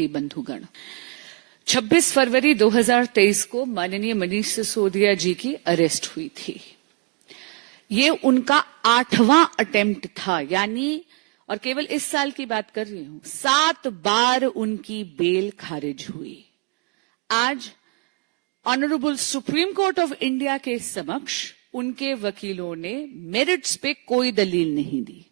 भाई बंधुगण, 26 फरवरी 2023 को माननीय मनीष सिसोदिया जी की अरेस्ट हुई थी। ये उनका 8वां अटेम्प्ट था, यानी, और केवल इस साल की बात कर रही हूं, 7 बार उनकी बेल खारिज हुई। आज honourable supreme court of India के समक्ष उनके वकीलों ने मेरिट्स पे कोई दलील नहीं दी।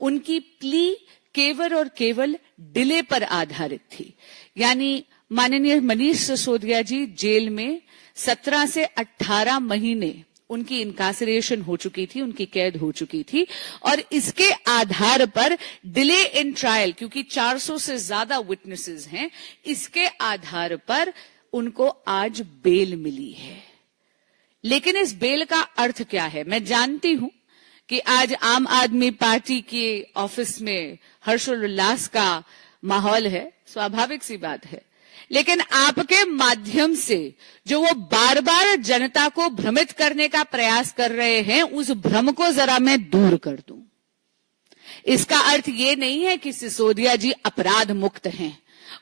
उनकी प्ली केवल और केवल डिले पर आधारित थी, यानी माननीय मनीष सिसोदिया जी जेल में 17 से 18 महीने उनकी इनकासरेशन हो चुकी थी, उनकी कैद हो चुकी थी, और इसके आधार पर डिले इन ट्रायल, क्योंकि 400 से ज्यादा विटनेसेस हैं, इसके आधार पर उनको आज बेल मिली है। लेकिन इस बेल का अर्थ क्या है? मैं जानती हूं कि आज आम आदमी पार्टी के ऑफिस में हर्षोल्लास का माहौल है, स्वाभाविक सी बात है, लेकिन आपके माध्यम से जो वो बार बार जनता को भ्रमित करने का प्रयास कर रहे हैं, उस भ्रम को जरा मैं दूर कर दूं। इसका अर्थ ये नहीं है कि सिसोदिया जी अपराध मुक्त हैं,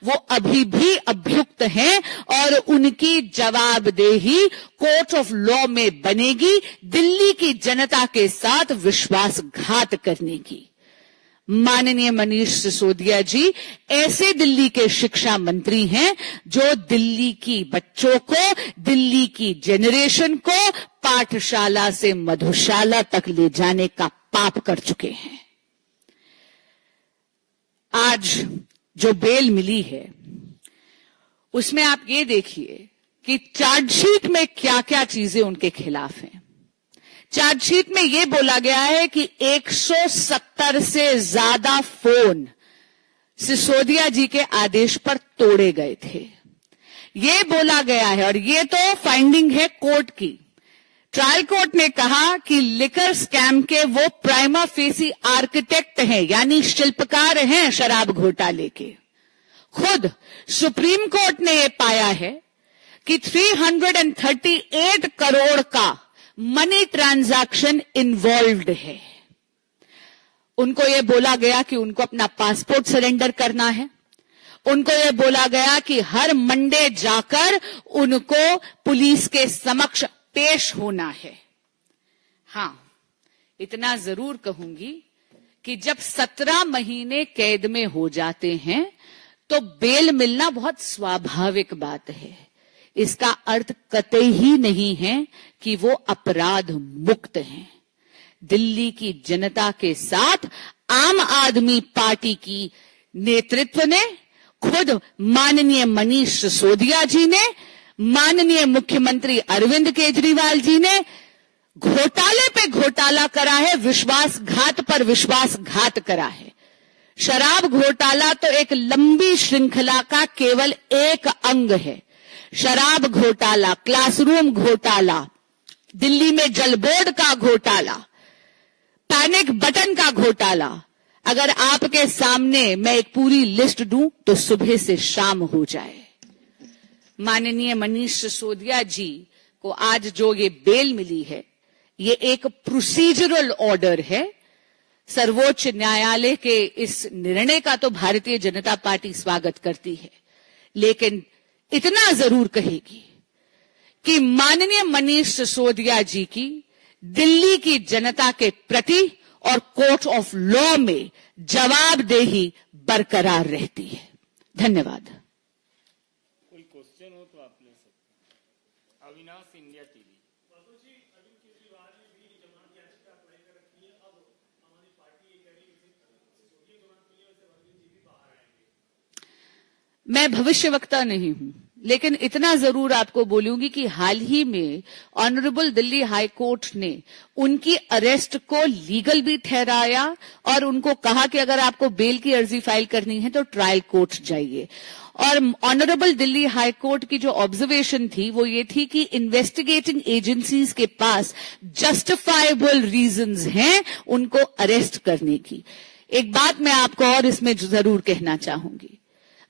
वो अभी भी अभियुक्त हैं और उनकी जवाबदेही कोर्ट ऑफ लॉ में बनेगी दिल्ली की जनता के साथ विश्वासघात करने की। माननीय मनीष सिसोदिया जी ऐसे दिल्ली के शिक्षा मंत्री हैं जो दिल्ली की बच्चों को, दिल्ली की जेनरेशन को पाठशाला से मधुशाला तक ले जाने का पाप कर चुके हैं। आज जो बेल मिली है उसमें आप ये देखिए कि चार्जशीट में क्या क्या चीजें उनके खिलाफ हैं। चार्जशीट में यह बोला गया है कि 170 से ज्यादा फोन सिसोदिया जी के आदेश पर तोड़े गए थे, यह बोला गया है, और यह तो फाइंडिंग है कोर्ट की। ट्रायल कोर्ट ने कहा कि लिकर स्कैम के वो प्राइमा फेसी आर्किटेक्ट हैं, यानी शिल्पकार हैं शराब घोटाले के। खुद सुप्रीम कोर्ट ने यह पाया है कि 338 करोड़ का मनी ट्रांजैक्शन इन्वॉल्व्ड है। उनको यह बोला गया कि उनको अपना पासपोर्ट सरेंडर करना है। उनको यह बोला गया कि हर मंडे जाकर उनको पुलिस के समक्ष पेश होना है। हां, इतना जरूर कहूंगी कि जब 17 महीने कैद में हो जाते हैं तो बेल मिलना बहुत स्वाभाविक बात है। इसका अर्थ कतई ही नहीं है कि वो अपराध मुक्त हैं। दिल्ली की जनता के साथ आम आदमी पार्टी की नेतृत्व ने, खुद माननीय मनीष सिसोदिया जी ने, माननीय मुख्यमंत्री अरविंद केजरीवाल जी ने घोटाले पे घोटाला करा है, विश्वासघात पर विश्वासघात करा है। शराब घोटाला तो एक लंबी श्रृंखला का केवल एक अंग है। शराब घोटाला, क्लासरूम घोटाला, दिल्ली में जल बोर्ड का घोटाला, पैनिक बटन का घोटाला, अगर आपके सामने मैं एक पूरी लिस्ट दूं तो सुबह से शाम हो जाए। माननीय मनीष सिसोदिया जी को आज जो ये बेल मिली है, ये एक प्रोसीजरल ऑर्डर है। सर्वोच्च न्यायालय के इस निर्णय का तो भारतीय जनता पार्टी स्वागत करती है, लेकिन इतना जरूर कहेगी कि माननीय मनीष सिसोदिया जी की दिल्ली की जनता के प्रति और कोर्ट ऑफ लॉ में जवाबदेही बरकरार रहती है। धन्यवाद। कोई क्वेश्चन हो तो आप ले सकते हैं। Avinash, India TV. मैं भविष्यवक्ता नहीं हूं, लेकिन इतना जरूर आपको बोलूंगी कि हाल ही में ऑनरेबल दिल्ली हाई कोर्ट ने उनकी अरेस्ट को लीगल भी ठहराया और उनको कहा कि अगर आपको बेल की अर्जी फाइल करनी है तो ट्रायल कोर्ट जाइए। और ऑनरेबल दिल्ली हाई कोर्ट की जो ऑब्जर्वेशन थी वो ये थी कि इन्वेस्टिगेटिंग एजेंसीज के पास जस्टिफाइबल रीजंस हैं उनको अरेस्ट करने की। एक बात मैं आपको और इसमें जरूर कहना चाहूंगी,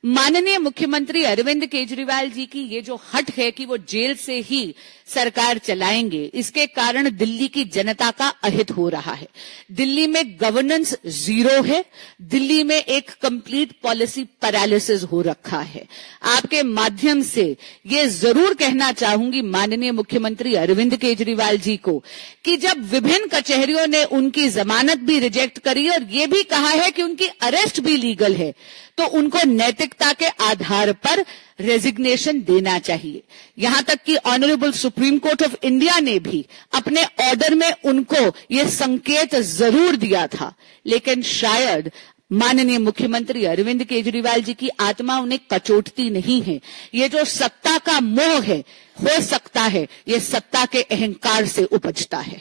माननीय मुख्यमंत्री अरविंद केजरीवाल जी की ये जो हट है कि वो जेल से ही सरकार चलाएंगे, इसके कारण दिल्ली की जनता का अहित हो रहा है। दिल्ली में गवर्नेंस जीरो है, दिल्ली में एक कंप्लीट पॉलिसी पैरालिसिस हो रखा है। आपके माध्यम से ये जरूर कहना चाहूंगी माननीय मुख्यमंत्री अरविंद केजरीवाल जी को कि जब विभिन्न कचहरियों ने उनकी जमानत भी रिजेक्ट करी और ये भी कहा है कि उनकी अरेस्ट भी लीगल है, तो उनको नैतिकता के आधार पर रेजिग्नेशन देना चाहिए। यहां तक कि honourable supreme court of India ने भी अपने ऑर्डर में उनको यह संकेत जरूर दिया था, लेकिन शायद माननीय मुख्यमंत्री अरविंद केजरीवाल जी की आत्मा उन्हें कचोटती नहीं है। ये जो सत्ता का मोह है, हो सकता है ये सत्ता के अहंकार से उपजता है।